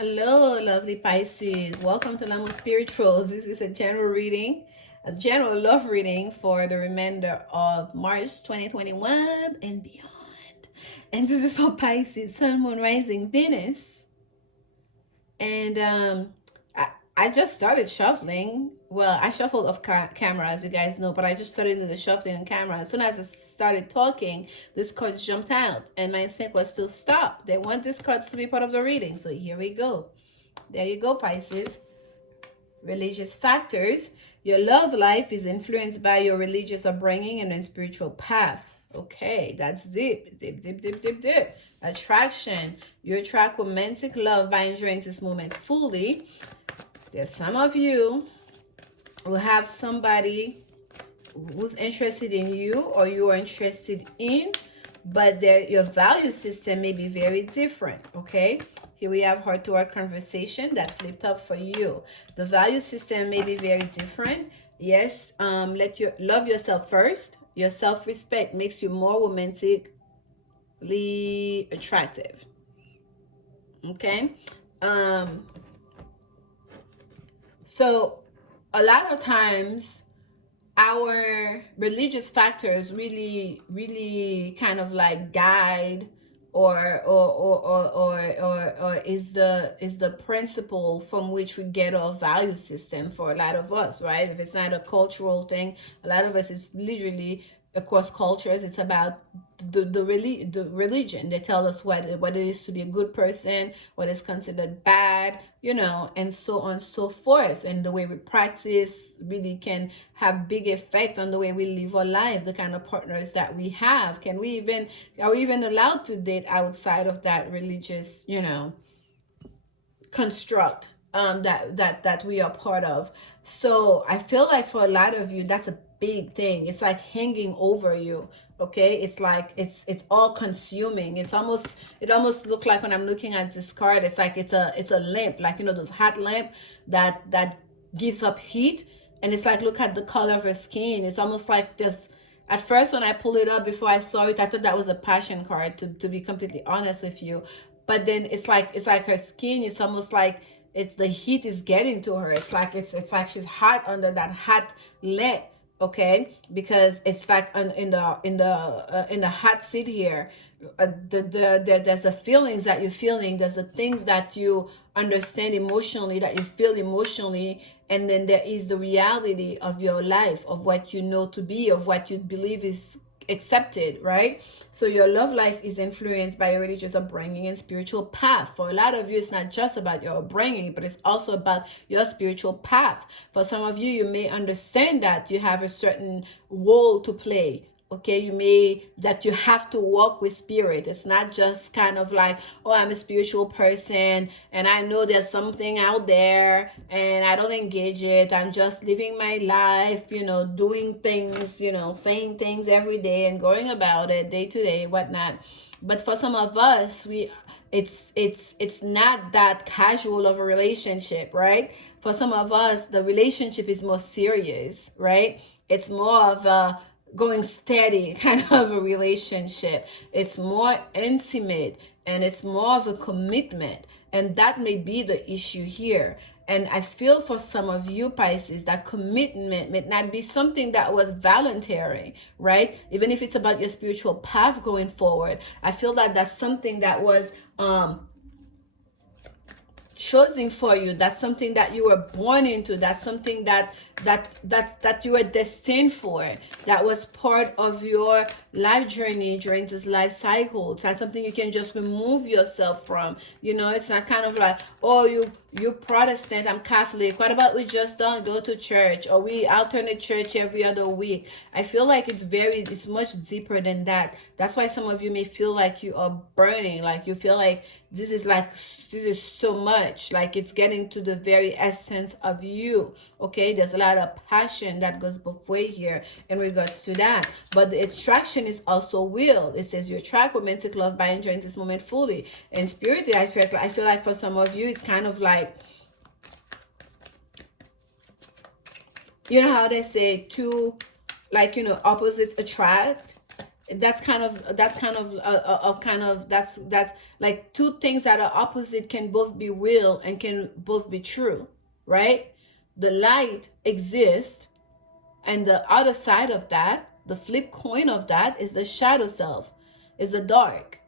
Hello, lovely Pisces. Welcome to Lanmouspiritual. This is a general reading, a general love reading for the remainder of March 2021 and beyond. And this is for Pisces, Sun, Moon, Rising, Venus. And I just started shuffling. Well, I shuffled off camera, as you guys know, but I just started doing the shuffling on camera. As soon as I started talking, this card jumped out, and my instinct was to stop. They want this card to be part of the reading, so here we go. There you go, Pisces. Religious factors. Your love life is influenced by your religious upbringing and spiritual path. Okay, that's deep, deep, deep, deep, deep, deep. Attraction. You attract romantic love by enjoying this moment fully. There's some of you who have somebody who's interested in you or you are interested in, but your value system may be very different. Okay, here we have heart to heart conversation that flipped up for you. The value system may be very different. Yes, love yourself first. Your self-respect makes you more romantically attractive. Okay, so a lot of times our religious factors really kind of like guide or is the principle from which we get our value system for a lot of us, right? If it's not a cultural thing, a lot of us is literally across cultures. It's about the religion. They tell us what it is to be a good person, what is considered bad, and so on and so forth. And the way we practice really can have big effect on the way we live our life, the kind of partners that we have. Are we even allowed to date outside of that religious, construct that we are part of? So I feel like for a lot of you, that's a big thing. It's like hanging over you. Okay, it's like it's all consuming. It almost look like, when I'm looking at this card, it's like it's a lamp, like those hot lamp that gives up heat. And it's like, look at the color of her skin. It's almost like this. At first, when I pulled it up, before I saw it, I thought that was a passion card, to be completely honest with you. But then it's like her skin, it's almost like it's the heat is getting to her. It's like she's hot under that hot lamp. Okay, because it's like in the hot seat here. There's the feelings that you're feeling, there's the things that you understand emotionally, that you feel emotionally, and then there is the reality of your life, of what you know to be, of what you believe is accepted, right? So your love life is influenced by your religious upbringing and spiritual path. For a lot of you, it's not just about your upbringing, but it's also about your spiritual path. For some of you, you may understand that you have a certain role to play. Okay, that you have to walk with spirit. It's not just kind of like, oh, I'm a spiritual person and I know there's something out there and I don't engage it. I'm just living my life, doing things, saying things every day and going about it day to day, whatnot. But for some of us, it's not that casual of a relationship, right? For some of us, the relationship is more serious, right? It's more of a going steady kind of a relationship. It's more intimate and it's more of a commitment. And that may be the issue here. And I feel for some of you, Pisces, that commitment may not be something that was voluntary, right? Even if it's about your spiritual path going forward, I feel that that's something that was chosen for you. That's something that you were born into. That's something that you were destined for. That was part of your life journey during this life cycle. It's not something you can just remove yourself from. It's not kind of like, oh, you Protestant, I'm Catholic, what about we just don't go to church, or we alternate church every other week? I feel like it's much deeper than that. That's why some of you may feel like you are burning, like you feel like this is so much, like it's getting to the very essence of you. Okay, there's a lot of passion that goes both ways here in regards to that. But the attraction is also will. It says you attract romantic love by enjoying this moment fully. In spirit, I feel like for some of you, it's kind of like, how they say two, like, opposites attract. That's like two things that are opposite can both be real and can both be true, right? The light exists, and the other side of that, the flip coin of that, is the shadow self, is the dark.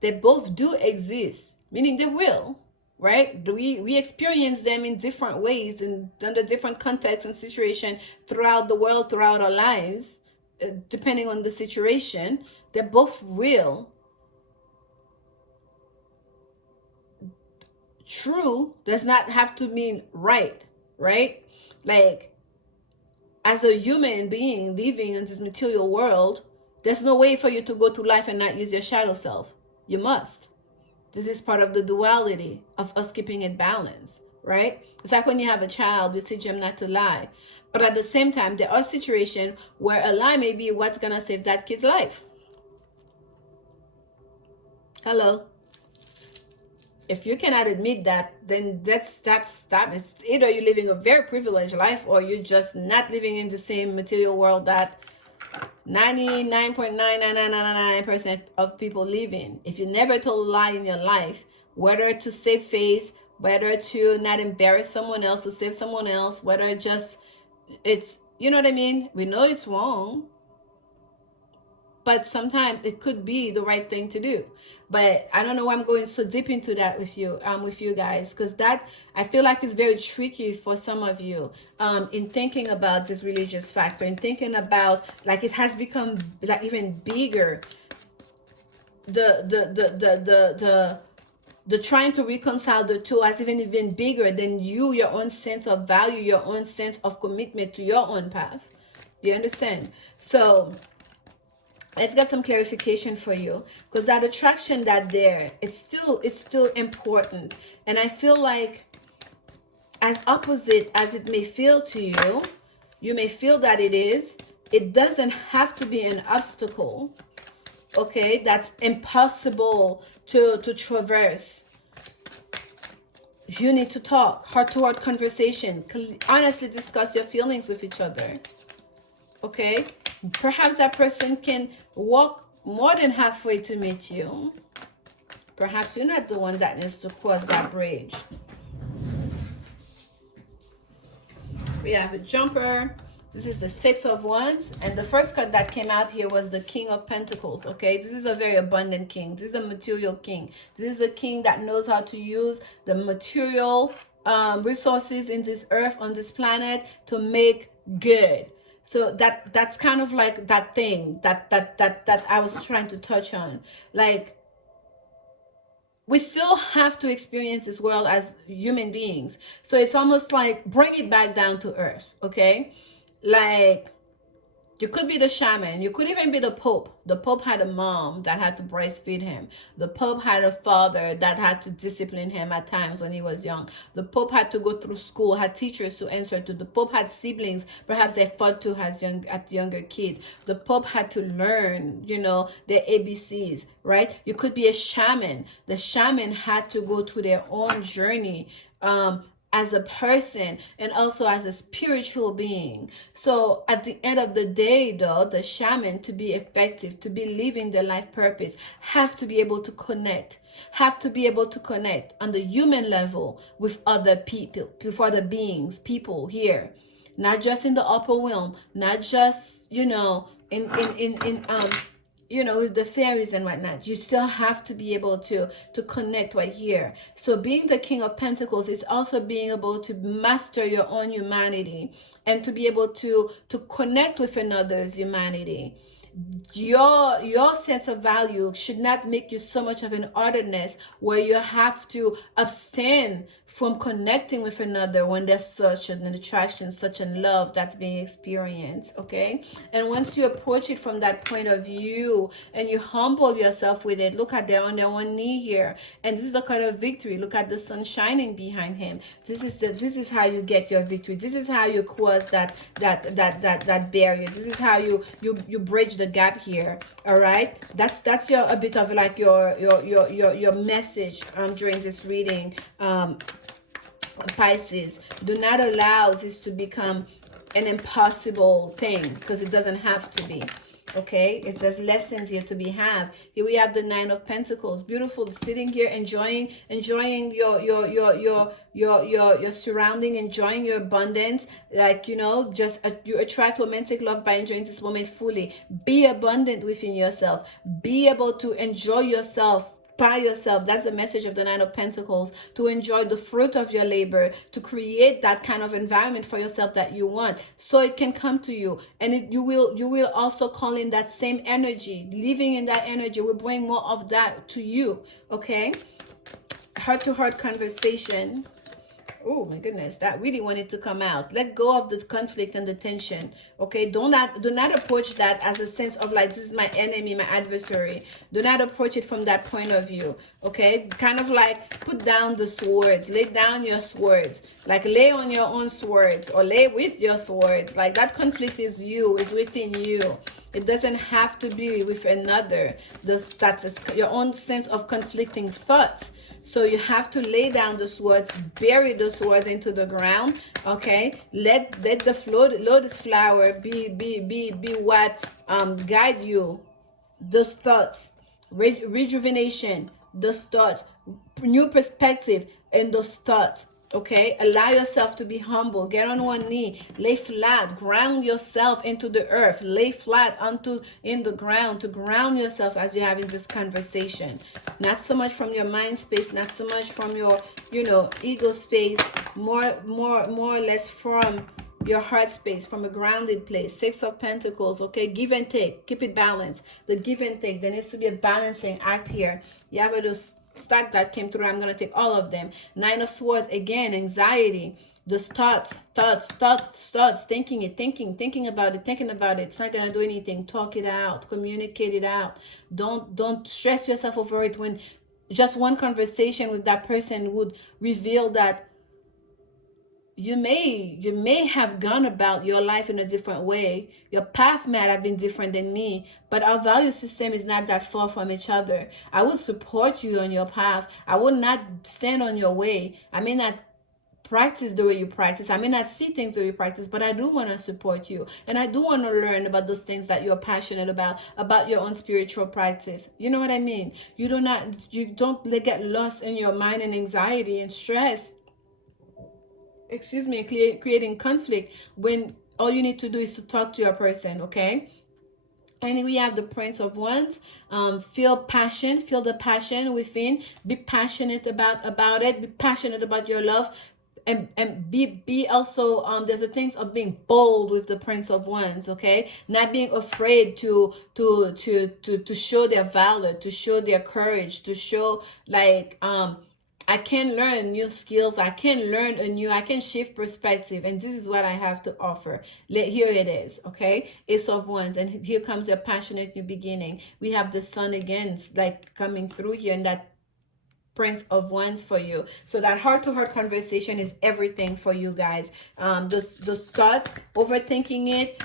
They both do exist, meaning they will, right? We experience them in different ways and under different contexts and situation throughout the world, throughout our lives, depending on the situation. They're both real. True does not have to mean right, right? Like, as a human being living in this material world, there's no way for you to go through life and not use your shadow self. You must. This is part of the duality of us keeping it balanced, right? It's like when you have a child, you teach them not to lie. But at the same time, there are situations where a lie may be what's going to save that kid's life. Hello? If you cannot admit that, then that's it's either you're living a very privileged life or you're just not living in the same material world that 99.99999% of people live in. If you never told a lie in your life, whether to save face, whether to not embarrass someone else, to save someone else, whether just it's, you know what I mean? We know it's wrong, but sometimes it could be the right thing to do. But I don't know why I'm going so deep into that with you guys, because that, I feel like, is very tricky for some of you in thinking about this religious factor, and thinking about, like, it has become like even bigger, the trying to reconcile the two has even bigger than your own sense of value, your own sense of commitment to your own path. Do you understand? So let's get some clarification for you, because that attraction that there, it's still important. And I feel like, as opposite as it may feel to you, you may feel that it doesn't have to be an obstacle, okay, that's impossible to traverse. You need to talk, heart-to-heart conversation, honestly discuss your feelings with each other, okay? Perhaps that person can walk more than halfway to meet you. Perhaps you're not the one that needs to cross that bridge. We have a jumper. This is the Six of Wands, and the first card that came out here was the King of Pentacles, okay? This is a very abundant king. This is a material king. This is a king that knows how to use the material resources in this earth, on this planet, to make good. So that's kind of like that thing that I was trying to touch on. Like, we still have to experience this world as human beings. So it's almost like, bring it back down to earth, okay? Like, you could be the shaman. You could even be the Pope. The Pope had a mom that had to breastfeed him. The Pope had a father that had to discipline him at times when he was young. The Pope had to go through school, had teachers to answer to. The Pope had siblings, perhaps they fought to as younger kids. The Pope had to learn, their ABCs, right? You could be a shaman. The shaman had to go through their own journey, as a person and also as a spiritual being. So at the end of the day, though, the shaman, to be effective, to be living their life purpose, have to be able to connect, on the human level with other people, with other beings, people here, not just in the upper realm, not just, with the fairies and whatnot. You still have to be able to connect right here. So being the King of Pentacles is also being able to master your own humanity and to be able to connect with another's humanity. Your sense of value should not make you so much of an otherness where you have to abstain from connecting with another when there's such an attraction, such a love that's being experienced, okay? And once you approach it from that point of view and you humble yourself with it, look at they're on their one knee here, and this is the kind of victory. Look at the sun shining behind him. This is how you get your victory. This is how you cross that barrier. This is how you bridge the gap here. All right, that's a bit of like your message during this reading, Pisces. Do not allow this to become an impossible thing, because it doesn't have to be. Okay, there's lessons here to be had. Here we have the Nine of Pentacles. Beautiful, sitting here enjoying your surrounding, enjoying your abundance. Like, just you attract romantic love by enjoying this moment fully. Be abundant within yourself. Be able to enjoy yourself by yourself. That's the message of the Nine of Pentacles, to enjoy the fruit of your labor, to create that kind of environment for yourself that you want, so it can come to you. And you will also call in that same energy. Living in that energy will bring more of that to you. Okay, heart to heart conversation. Oh my goodness, that really wanted to come out. Let go of the conflict and the tension. Okay, do not approach that as a sense of like, this is my enemy, my adversary. Do not approach it from that point of view. Okay, kind of like put down the swords, lay down your swords, like lay on your own swords or lay with your swords. Like, that conflict is within you. It doesn't have to be with another. That's your own sense of conflicting thoughts. So you have to lay down the swords, bury the swords into the ground. Okay, let the lotus flower be what guide you. Those thoughts, rejuvenation, those thoughts, new perspective in those thoughts. Okay, allow yourself to be humble. Get on one knee, lay flat, ground yourself into the earth, lay flat in the ground, to ground yourself as you're having this conversation. Not so much from your mind space, not so much from your ego space, more or less from your heart space, from a grounded place. Six of Pentacles. Okay, give and take, keep it balanced. The give and take, there needs to be a balancing act here. You have those stack that came through. I'm going to take all of them. Nine of Swords, again, anxiety. The thoughts, thinking about it. It's not going to do anything. Talk it out, communicate it out. Don't stress yourself over it, when just one conversation with that person would reveal that you may have gone about your life in a different way. Your path might have been different than me, but our value system is not that far from each other. I would support you on your path. I would not stand on your way. I may not practice the way you practice. I may not see things the way you practice, but I do want to support you. And I do want to learn about those things that you're passionate about your own spiritual practice. You know what I mean? You don't get lost in your mind and anxiety and stress, creating conflict, when all you need to do is to talk to your person. Okay, and we have the Prince of Wands. Feel the passion within. Be passionate about it. Be passionate about your love, and be also there's the things of being bold with the Prince of Wands. Okay, not being afraid to show their valor, to show their courage, to show like I can learn new skills. I can shift perspective. And this is what I have to offer. Here it is, okay? Ace of Wands. And here comes your passionate new beginning. We have the sun again, like coming through here, and that Prince of Wands for you. So that heart-to-heart conversation is everything for you guys. Those thoughts, overthinking it,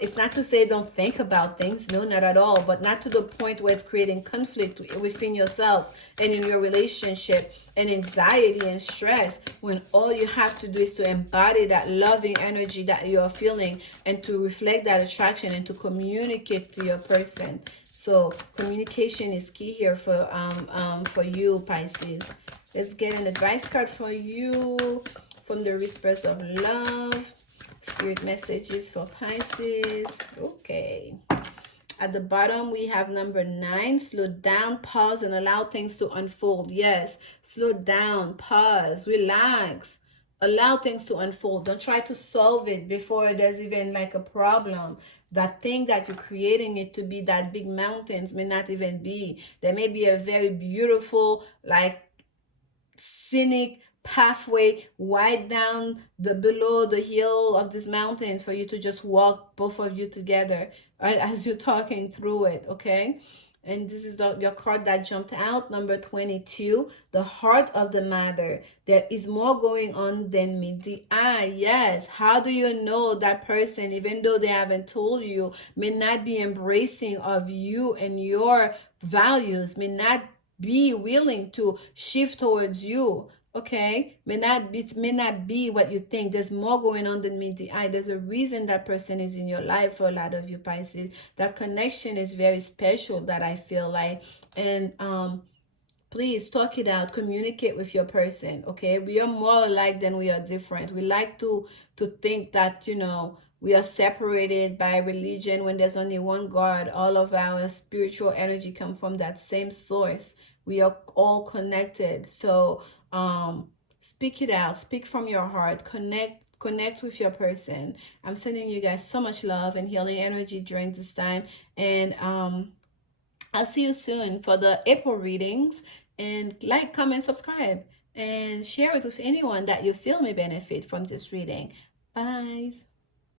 it's not to say don't think about things, no, not at all, but not to the point where it's creating conflict within yourself and in your relationship, and anxiety and stress, when all you have to do is to embody that loving energy that you are feeling, and to reflect that attraction, and to communicate to your person. So communication is key here for you, Pisces. Let's get an advice card for you from the Whispers of Love. Spirit messages for Pisces. Okay. At the bottom, we have number 9. Slow down, pause, and allow things to unfold. Yes, slow down, pause, relax. Allow things to unfold. Don't try to solve it before there's even like a problem. That thing that you're creating it to be, that big mountains, may not even be. There may be a very beautiful, like scenic pathway right down below the hill of these mountains for you to just walk, both of you together, right, as you're talking through it. Okay. And this is your card that jumped out, number 22, the heart of the matter. There is more going on than meets the eye. Yes. How do you know that person, even though they haven't told you, may not be embracing of you and your values, may not be willing to shift towards you? Okay, it may not be what you think. There's more going on than meet the eye. There's a reason that person is in your life. For a lot of you Pisces, that connection is very special, that I feel like. And please talk it out, communicate with your person. Okay, we are more alike than we are different. We like to think that, you know, we are separated by religion, when there's only one God. All of our spiritual energy come from that same source. We are all connected. So speak it out, speak from your heart, connect with your person. I'm sending you guys so much love and healing energy during this time. And I'll see you soon for the April readings. And like, comment, subscribe, and share it with anyone that you feel may benefit from this reading. Bye.